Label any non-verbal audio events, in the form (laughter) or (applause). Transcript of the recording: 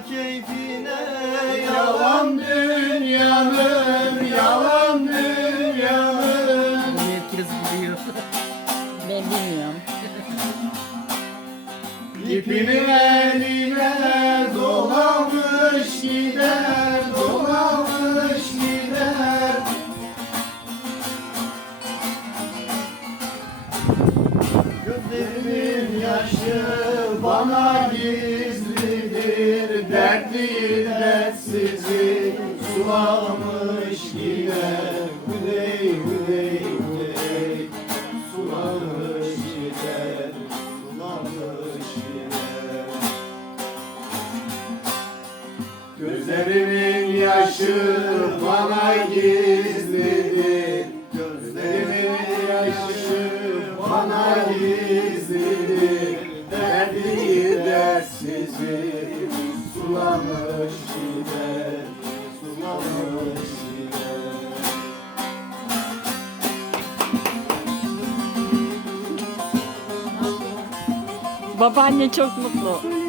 keyfine Yalan dünyanın, yalan dünyanın Herkes biliyor. (laughs) Ben bilmiyorum. İpimi eline dolamış gider, dolamış gider Gözlerimin yaşı Dertli dertsizi sulamış gider Hüley hüley hüley Sulamış gider Sulamış gider Gözlerimin yaşı bana gizlidir Gözlerimin yaşı bana gizlidir Derdi dertsizi Babaanne çok mutlu.